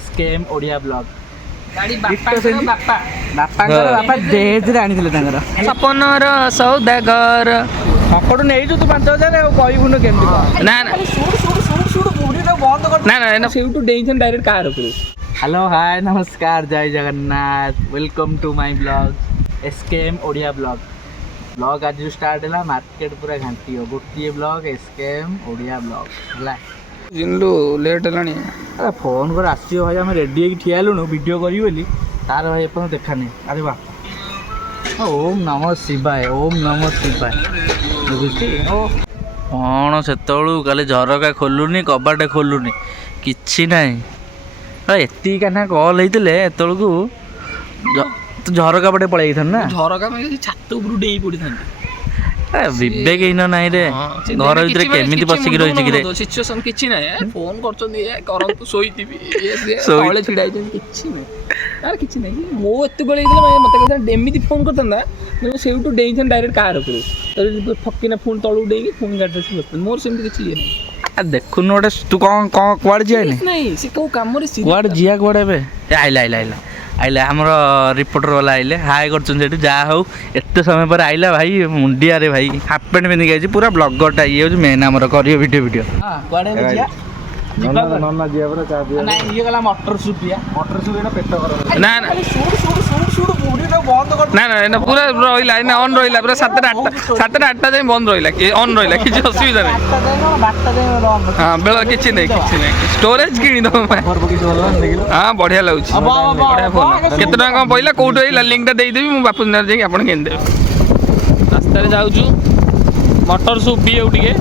SKM Odia blog. ଗାଡ଼ି ବାପାଙ୍କର ବାପା ବାପାଙ୍କର ବାପା ଡେଜରେ ଆଣିଥିଲେ ତାଙ୍କର ସପନର ସୌଦାଗର। ସପଟୁ ନେଇଛୁ ତୁ 5,000 ଆଉ କହିବୁନୁ କେମିତି କଣ? ନା ନା ନା ନା ନା ସେଇଠୁ ଡେଇଁଛନ୍ତି ଡାଇରେକ୍ଟ କାର୍ ଉପରୁ। ହ୍ୟାଲୋ ହାଏ ନମସ୍କାର ଜୟ Jagannath welcome to my blog SKM Odia blog. Blog ଆଜିରୁ ଷ୍ଟାର୍ଟ ହେଲା ମାର୍କେଟ ପୁରା ଘାଣ୍ଟିବ ଗୋଟିଏ ବ୍ଲଗ SKM ଓଡ଼ିଆ ବ୍ଲଗ ହେଲା। ଜିନ୍ଲୁ ଲେଟ୍ ହେଲାଣି। ଆରେ ଫୋନ୍ କରି ଆସିବ ଭାଇ ଆମେ ରେଡ଼ି ହେଇକି ଠିଆ ହେଲୁଣୁ ଭିଡ଼ିଓ କରିବି ବୋଲି ତାର ଭାଇ ଏପର୍ଯ୍ୟନ୍ତ ଦେଖାନି। ଆରେ ବା ଓମ୍ ନମ ଶିବାୟ ଓମ୍ ନମ ଶିବାୟ ବୁଝୁଛି ଓ କ'ଣ ସେତେବେଳୁ କାଲି ଝରକା ଖୋଲୁନି କବାଟ ଖୋଲୁନି କିଛି ନାହିଁ। ଏତିକି କାହ୍ନା କଲ୍ ହେଇଥିଲେ ଏତେବେଳକୁ ତୁ ଝରକା ପଟେ ପଳେଇ ଯାଇଥାନ୍ତୁ ନା। ଝରକା ପାଇଁ ଛାତ ଉପରୁ ଡେଇଁ ପଡ଼ିଥାନ୍ତି। ବିବେକ ହୀନ ନାହିଁ ରେ ଘର ଭିତରେ କେମିତି ପଶିକି ରହିଛି କିରେ। ସିଚୁଏସନ୍ କିଛି ନାହିଁ ଫୋନ୍ କରୁଛନ୍ତି କରନ୍ତୁ ଶୋଇଥିବି ତଳେ ଛିଡ଼ା ହେଇଛନ୍ତି କିଛି ନାହିଁ ତାର କିଛି ନାହିଁ। ମୁଁ ଏତେବେଳେ ହେଇଥିଲା ମୋତେ କହିଥାନ୍ତି ଏମିତି ଫୋନ୍ କରିଥାନ୍ତା ସେଇଠୁ ଡେଇଁଥାନ୍ତି ଡାଇରେକ୍ଟ କାର୍ ଉପରୁ ଫକିନା ପୁଣି ତଳକୁ ଡେଇଁକି ପୁଣି ଗାଡ଼ିରେ ବସିଥାନ୍ତି। ମୋର ସେମିତି କିଛି ଇଏ ନାହିଁ। ଦେଖୁନୁ ଗୋଟେ ତୁ କ'ଣ କୁଆଡ଼େ ଯିବା ନାହିଁ ସେ କେଉଁ କାମରେ କୁଆଡ଼େ ଯିବା କୁଆଡ଼େ ଏବେ ଆଇଲା ଆମର ରିପୋର୍ଟର ବାଲା ଆଇଲେ ହାଏ କରୁଛନ୍ତି ସେଠି। ଯାହା ହଉ ଏତେ ସମୟ ପରେ ଆଇଲା ଭାଇ ମୁଣ୍ଡିଆରେ ଭାଇ ହାଫ୍ ପ୍ୟାଣ୍ଟ ପିନ୍ଧିକି ଆଇଛି ପୁରା ବ୍ଲଗରଟା ଇଏ ହେଉଛି ମେନ୍ ଆମର କରିବ ଭିଡ଼ିଓ କୁଆଡ଼େ ଯିବା ନନା ଯିବା ପରେ ଚା ପିଇବା ନାଇଁ ଇଏ ଗଲା ମଟର ସୁପ୍ ପିଇବା ମଟର ସୁପ୍ ଏଇଟା ପେଟ ଗରମ ନା ନା ନା ନା ପୁରା ରହିଲା ଏଇନା ଅନ୍ ରହିଲା ପୁରା 7ଟା 8ଟା ଯାଏଁ ବନ୍ଦ ରହିଲା ଅନ୍ ରହିଲା କିଛି ଅସୁବିଧା ନାହିଁ। ହଁ ବେଳ କିଛି ନାହିଁ ଷ୍ଟୋରେଜ କିଣିଦବ ହଁ ବଢ଼ିଆ ଲାଗୁଛି ବଢ଼ିଆ ଫୋନ୍। କେତେ ଟଙ୍କା କ'ଣ ପଇଲା କୋଉଠୁ ଏଇ ଲିଙ୍କଟା ଦେଇଦେବି ମୁଁ ବାପୁ ଦିନରେ ଯାଇକି ଆପଣ କିଣିଦେବେ। ରାସ୍ତାରେ ଯାଉଛୁ ମଟର ସୁପ୍ ପିଇବାକୁ ଟିକେ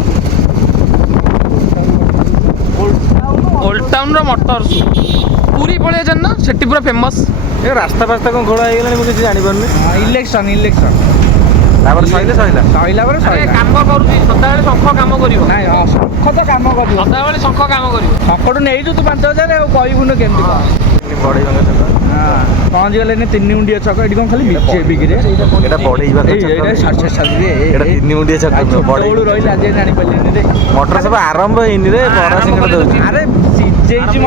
ଓଲ୍ଡ ଟାଉନ୍ର ମଟର ସୁପ୍ ପୁରୀ ପଳେଇ ନା ସେଠି ପୁରା ଫେମସ୍। ଏ ରାସ୍ତା ଫାସ୍ତା କ'ଣ ଘୋଡ଼ା ହେଇଗଲାଣି ମୁଁ କିଛି ଜାଣିପାରୁନି। ଇଲେକ୍ସନ୍ ତାପରେ ସଇଲା ପରେ କାମ କରୁଛି ସଦାବେଳେ ଶଙ୍ଖ କାମ କରିବ। ନାଇଁ ଶଙ୍ଖ ତ କାମ କରିବ ସଦାବେଳେ ଶଙ୍ଖ କାମ କରିବ। ଶଙ୍ଖଠୁ ନେଇଛୁ ତୁ 5,000 ଆଉ କହିବୁନୁ କେମିତି କଣ? ପହଞ୍ଚି ଗଲେ 3 ମୁଣ୍ଡିଆ ଛକ ଏଠି କ'ଣ ଖାଲି ବିକିରେ ଏଇଟା ବଢେଇବା ତିନି ମୁଣ୍ଡିଆ ଛକ ରହିଲା ଆଜି ଜାଣିପାରିଲିନି ରେ। ମଟର ସବୁ ଆରମ୍ଭ ହେଇନି ରେ ବରା ସିଙ୍ଗଡ଼ା ଦଉଛି। ଆରେ ସିଝେଇଛି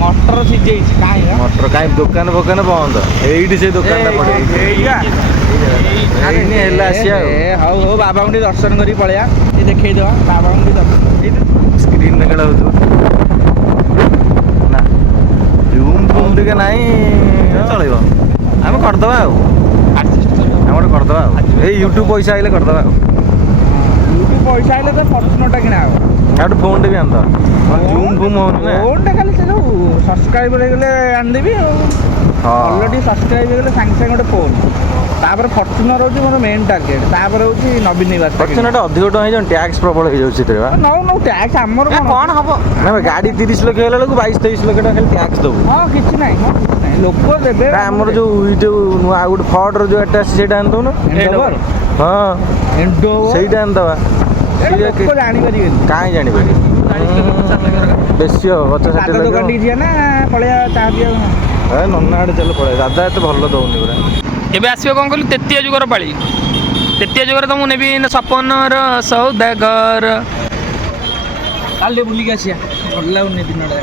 ମଟର ସିଝେଇଛି କାହିଁ ମଟର କାହିଁ ଦୋକାନ ଫୋକାନ ବନ୍ଦ ଏଇଠି ସେ ଦୋକାନଟା ପଡିଯାଇଛି ହେଲା ଆସିବା ହଉ ବାବାଙ୍କୁ ଟିକେ ଦର୍ଶନ କରି ପଳେଇବା ଟିକେ ଦେଖେଇଦବା ବାବାଙ୍କୁ ଟିକେ ଦର୍ଶନ ସ୍କ୍ରିନ୍ ଦେଖାଟା ହଉଥିବ ନା ଜୁମ୍ ଫୁମ୍ ଟିକେ ନାହିଁ ଚଳିବ ଆମେ କରିଦେବା ଆଉ ଆମେ ଗୋଟେ କରିଦେବା ଆଉ ଏଇ ୟୁଟ୍ୟୁବ ପଇସା ଆଇଲେ କରିଦେବା ଆଉ ୟୁଟ୍ୟୁବ ପଇସା ଆଇଲେ ତ ଫର୍ଚୁନରଟା କିଣା ହବ ଆଉ ଗୋଟେ ଫୋନ୍ଟେ ବି ଆଣିଦେବା ଜୁମ୍ ଫୁମ୍ ହଉନି ନା ଫୋନ୍ଟା ଖାଲି ସେ ଯୋଉ ସବସ୍କ୍ରାଇବର ହେଇଗଲେ ଆଣିଦେବି ଆଉ ଅଲରେଡି ସବସ୍କ୍ରାଇବ ହେଇଗଲେ ସାଙ୍ଗେ ସାଙ୍ଗେ ଗୋଟେ ଫୋନ୍ ତାପରେ ଫର୍ଚୁନର ହେଉଛି ମୋର ମେନ୍ ଟାର୍ଗେଟ୍ ତାପରେ ହେଉଛି ନବୀନ ନିବାସ। ଫର୍ଚୁନରଟା ଅଧିକ ଟଙ୍କା ହେଇଯାଉ ଟ୍ୟାକ୍ସ ପ୍ରବଳ ହେଇଯାଉଛି ସେଥିରେ ବା ନଉ ଟ୍ୟାକ୍ସ ଆମର କ'ଣ ହବ ନା ଗାଡ଼ି 30 ଲକ୍ଷ ହେଲା ବେଳକୁ 22-23 ଲକ୍ଷ ଟଙ୍କା ଖାଲି ଟ୍ୟାକ୍ସ ଦେବୁ। ହଁ କିଛି ନାହିଁ ଲୋକ ଦେବେ। ଆମର ଯୋଉ ନୂଆ ଆଉ ଗୋଟେ ଫର୍ଡର ଯୋଉ ଏଟା ଅଛି ସେଇଟା ଆଣି ଦଉନ। ହଁ ସେଇଟା ଆଣିଦେବା ଜାଣିପାରିବେନି କାହିଁ ଜାଣିପାରିବେ ବେଶୀ ହବ 50-60 ଦୋକାନ ଟିକେ ଯିବା ନା ପଳେଇବା ଚା ପିଇବା ନନା ଆଡ଼େ ଚାଲ ପଳେଇବା ଦାଦା ଏତେ ଭଲ ଦଉନି ପୁରା। ଏବେ ଆସିବ କ'ଣ କହିଲୁ ତେତିଆ ଯୁଗର ପାଳି ତେତିଆ ଯୁଗରେ ତ ମୁଁ ନେବି ସପନର ସୌଦାଗର। କାଲି ଟିକେ ବୁଲିକି ଆସିବା ଭଲ ଲାଗୁନି ଦିନଟା।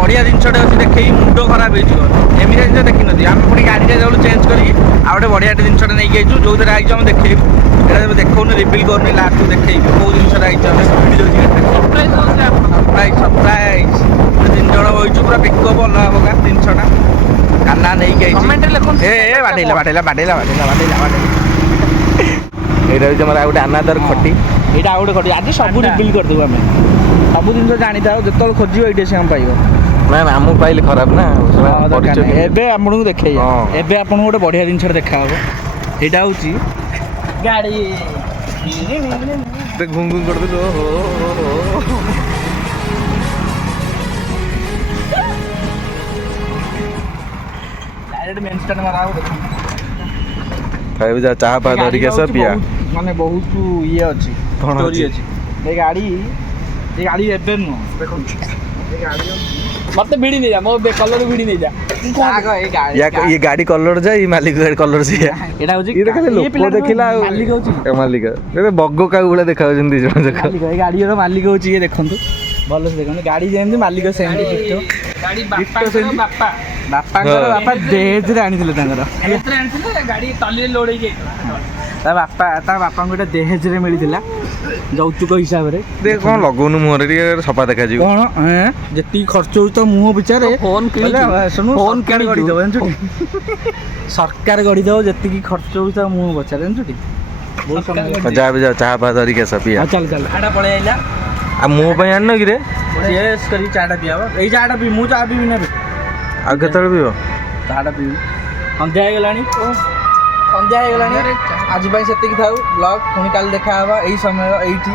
ବଢ଼ିଆ ଜିନିଷଟେ ଅଛି ଦେଖେଇ ମୁଣ୍ଡ ଖରାପ ହେଇଯିବ ଏମିତି ଜିନିଷ ଦେଖିନଥିବି ଆମେ ପୁଣି ଗାଡ଼ିରେ ଯାଉ ଚେଞ୍ଜ କରିକି ଆଉ ଗୋଟେ ବଢ଼ିଆଟେ ଜିନିଷଟେ ନେଇକି ଯାଇଛୁ ଯେଉଁଥିରେ ଆଇଛୁ ଆମେ ଦେଖେଇବୁ ଏଇଟା ଏବେ ଦେଖଉନି ରିଭିଲ୍ କରୁନି ଲାଷ୍ଟକୁ ଦେଖେଇବୁ କେଉଁ ଜିନିଷଟା ଆଇଛୁ ଆମେ ଭିଡ଼ିଓ ସରପ୍ରାଇଜ୍ 3 ଜଣ ବଇଛୁ ପୁରା ପିକଅପ୍ ଅଲଗା ପ୍ରକାର ଜିନିଷଟା କାନ୍ନା ନେଇକି ଆଇଛି ବାଡ଼େଇଲା ଏଇଟା ହେଉଛି ଆମର ଆଉ ଗୋଟେ ଆନାଦର ଖଟି ଏଇଟା ଆଉ ଗୋଟେ ଖଟି ଆଜି ସବୁ ରିଭିଲ୍ କରିଦେବୁ ଆମେ ସବୁ ଜିନିଷ ଜାଣିଥାଉ ଯେତେବେଳେ ଖୋଜିବ ଏଇଠି ସେ ଆମେ ପାଇବ ନା ନା ଆମକୁ ପାଇଲେ ଖରାପ ନା ସେଟା ହଁ, ଦରକାର ପରିଚୟ ନାହିଁ। ଏବେ ଆପଣଙ୍କୁ ଦେଖେଇବା ହଁ। ଏବେ ଆପଣଙ୍କୁ ଗୋଟେ ବଢ଼ିଆ ଜିନିଷଟା ଦେଖାହବ ଏଇଟା ହେଉଛି ଗାଡ଼ି ଘୁଁ ଘୁଁ କରିଦେଲୁ ଓହୋ ଡାଇରେକ୍ଟ ମେନ୍ ଷ୍ଟାଣ୍ଡ ମାରା ହବ ଦେଖନ୍ତୁ ଖାଇବୁ ଯା ଚାହା ପା ଧରିକି ଆସ ପିଆ ମାନେ ବହୁତ ଇଏ ଅଛି କଣ ଷ୍ଟୋରି ଅଛି? ଅଛି ଏ ଗାଡ଼ି ଏବେ ନୁହଁ ଦେଖନ୍ତୁ ଏ ଗାଡ଼ି ମତେ ଭିଡ଼ି ନେଇଯା ମୋ କଲର ଭିଡ଼ି ନେଇଯା ଇଏ ଗାଡି କଲର ଯା ଇ ମାଲିକ ଗାଡି କଲର ସେଇଆ ଏଇଟା ହଉଛି ଇଏ ଖାଲି ଲୋକ ଦେଖିଲା ଆଉ ମାଲିକ ହଉଛି ଏ ମାଲିକ ଏବେ ବଗ କାଉ ଭଳିଆ ଦେଖାଯାଉଛନ୍ତି ଦି ଜଣ ଯାକ ମାଲିକ ଏ ଗାଡ଼ିର ମାଲିକ ହଉଛି ଇଏ ଦେଖନ୍ତୁ ଭଲସେ ଦେଖନ୍ତୁ ଗାଡ଼ି ଯେମିତି ମାଲିକ ସେମିତି ଗାଡ଼ି ବାପାଙ୍କର ବାପା ବାପାଙ୍କର ବାପା ଦେହେଜରେ ଆଣିଥିଲେ ତାଙ୍କର ଏଥିରେ ଆଣିଥିଲେ ଗାଡ଼ି ଟଲିରେ ଲୋଡ୍ ହେଇଯାଇଥିଲା ତା ବାପାଙ୍କୁ ଗୋଟେ ଦେହେଜରେ ମିଳିଥିଲା ଯୌତୁକ ହିସାବରେ ଦେଖ କଣ ଲଗଉନୁ ମୁହଁରେ ଟିକେ ସଫା ଦେଖାଯିବ କଣ ଯେତିକି ଖର୍ଚ୍ଚ ହଉଛି ତ ମୁହଁ ପିଛାରେ ଫୋନ୍ କିଣିଛୁ ଶୁଣୁ ଫୋନ୍ ସରକାର କିଣିଛୁ ଗଢ଼ିଦେବ ଜାଣିଛୁ ଟି? ସରକାର ଗଢ଼ିଦେବ ଯେତିକି ଖର୍ଚ୍ଚ ହଉଛି ତା ମୁହଁ ପଛରେ ଜାଣିଛୁ ଟି? ବହୁତ ସମୟ ଯା ବି ଯା ଚାହା ପା ଧରିକି ଆସ ପିଆ ଚାଲ ଚାଟା ପଳେଇ ଆଇଲା ଆଉ ମୋ ପାଇଁ ଆଣିନ କିରେ ଚେସ୍ କରି ଚାଟା ପିଆବ ଏଇ ଚାଟା ପିଇ ମୁଁ ଚା ପିଇବି ନା ଆଉ କେତେବେଳେ ପିଇବ ଚାଟା ପିଇବି ସନ୍ଧ୍ୟା ହେଇଗଲାଣି ସନ୍ଧ୍ୟା ହେଇଗଲାଣି ଆଜି ପାଇଁ ସେତିକି ଥାଉ ବ୍ଲଗ୍ ପୁଣି କାଲି ଦେଖା ହବା ଏଇ ସମୟ ଏଇଠି